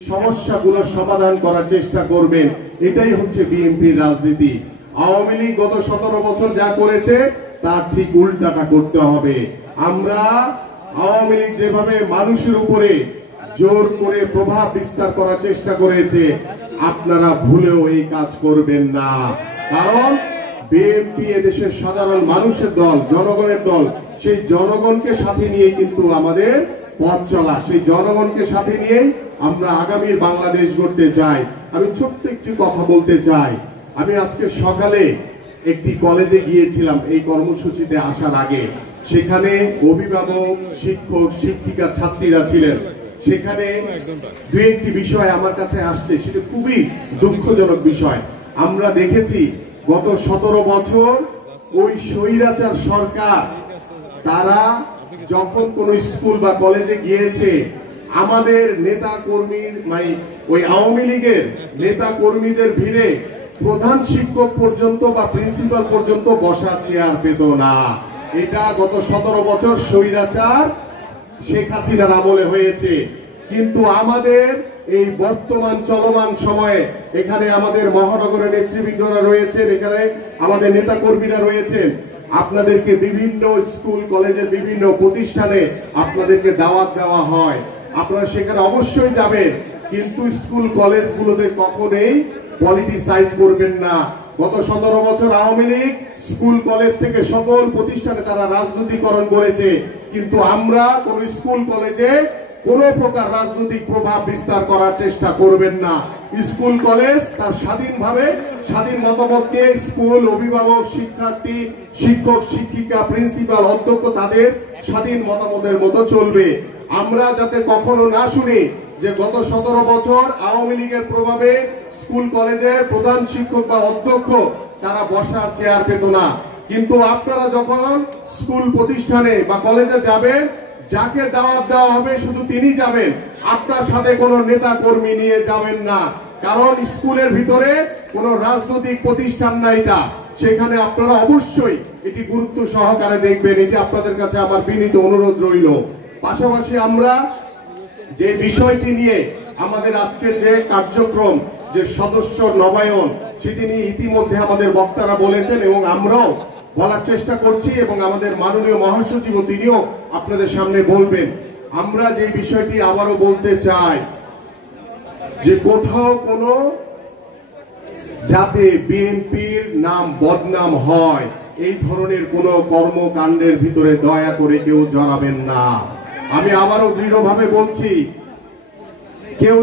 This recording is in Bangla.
সমস্যাগুলো সমাধান করার চেষ্টা করবেন। এটাই হচ্ছে বিএনপির রাজনীতি। আওয়ামী লীগ গত 17 বছর যা করেছে তার ঠিক উল্টাটা করতে হবে। আমরা আওয়ামী লীগ যেভাবে মানুষের উপরে জোর করে প্রভাব বিস্তার করার চেষ্টা করেছে, আপনারা ভুলেও এই কাজ করবেন না। কারণ বিএনপি এদেশের সাধারণ মানুষের দল, জনগণের দল। সেই জনগণকে সাথে নিয়ে কিন্তু আমাদের পথ চলা, সেই জনগণকে সাথে নিয়ে আমরা আগামীর বাংলাদেশ গড়তে চাই। আমি ছোট্ট একটি কথা বলতে চাই। আমি আজকে সকালে একটি কলেজে গিয়েছিলাম এই কর্মসূচিতে আসার আগে। সেখানে অভিভাবক, শিক্ষক, শিক্ষিকা, ছাত্রীরা ছিলেন। সেখানে দু একটি বিষয় আমার কাছে আসছে, সেটা খুবই দুঃখজনক বিষয়। আমরা দেখেছি গত 17 বছর ওই স্বৈরাচার সরকার, তারা যখন কোন স্কুল বা কলেজে গিয়েছে, আমাদের নেতা কর্মীর মানে ওই আওয়ামী লীগের নেতা কর্মীদের ভিড়ে প্রধান শিক্ষক পর্যন্ত বা প্রিন্সিপাল পর্যন্ত বসার চেয়ার পেত না। এটা গত 17 বছর স্বৈরাচার শেখ হাসিনার আমলে হয়েছে। কিন্তু আমাদের এই বর্তমান চলমান সময়ে এখানে আমাদের মহানগরের নেতৃবৃন্দরা রয়েছেন, এখানে আমাদের নেতা কর্মীরা রয়েছেন। আপনাদেরকে বিভিন্ন স্কুল কলেজের বিভিন্ন প্রতিষ্ঠানে আপনাদেরকে দাওয়াত দেওয়া হয়, আপনারা সেখানে অবশ্যই যাবেন। কিন্তু স্কুল কলেজগুলোতে কখনোই পলিটিসাইজ করবেন না। গত 17 বছর আওয়ামী লীগ স্কুল কলেজ থেকে সকল প্রতিষ্ঠানে তারা রাজনীতিকরণ করেছে। কিন্তু আমরা কোন স্কুল কলেজে কোন প্রকার রাজনৈতিক প্রভাব বিস্তার করার চেষ্টা করবেন না। স্কুল কলেজ তার স্বাধীনভাবে স্বাধীন মতামত নিয়ে স্কুল, অভিভাবক, শিক্ষার্থী, শিক্ষক, শিক্ষিকা, প্রিন্সিপাল, অধ্যক্ষ তাদের স্বাধীন মতামতের মতো চলবে। আমরা যাতে কখনো না শুনি যে গত 17 বছর আওয়ামী লীগের প্রভাবে স্কুল কলেজের প্রধান শিক্ষক বা অধ্যক্ষ তারা বসার চেয়ার পেত না। কিন্তু আপনারা যখন স্কুল প্রতিষ্ঠানে বা কলেজে যাবেন, যাকে দাওয়াত দেওয়া হবে শুধু তিনি যাবেন, আপনার সাথে কোনো নেতা কর্মী নিয়ে যাবেন না। কারণ স্কুলের ভিতরে কোনো রাজনৈতিক প্রতিষ্ঠান না, এটা সেখানে আপনারা অবশ্যই এটি গুরুত্ব সহকারে দেখবেন। এটি আপনাদের কাছে আমার বিনীত অনুরোধ রইল। পাশাপাশি আমরা যে বিষয়টি নিয়ে আমাদের আজকের যে কার্যক্রম, যে সদস্য নবায়ন, সেটি নিয়ে ইতিমধ্যে আমাদের বক্তারা বলেছেন এবং আমরাও বলার চেষ্টা করছি এবং আমাদের মাননীয় মহাসচিব তিনিও আপনাদের সামনে বলবেন। আমরা যে বিষয়টি আবারও বলতে চাই যে কোথাও কোনো যাতে বিএনপির নাম বদনাম হয়, এই ধরনের কোনো কর্মকাণ্ডের ভিতরে দয়া করে কেউ জড়াবেন না। আমি আবারও দৃঢ়ভাবে বলছি, কেউ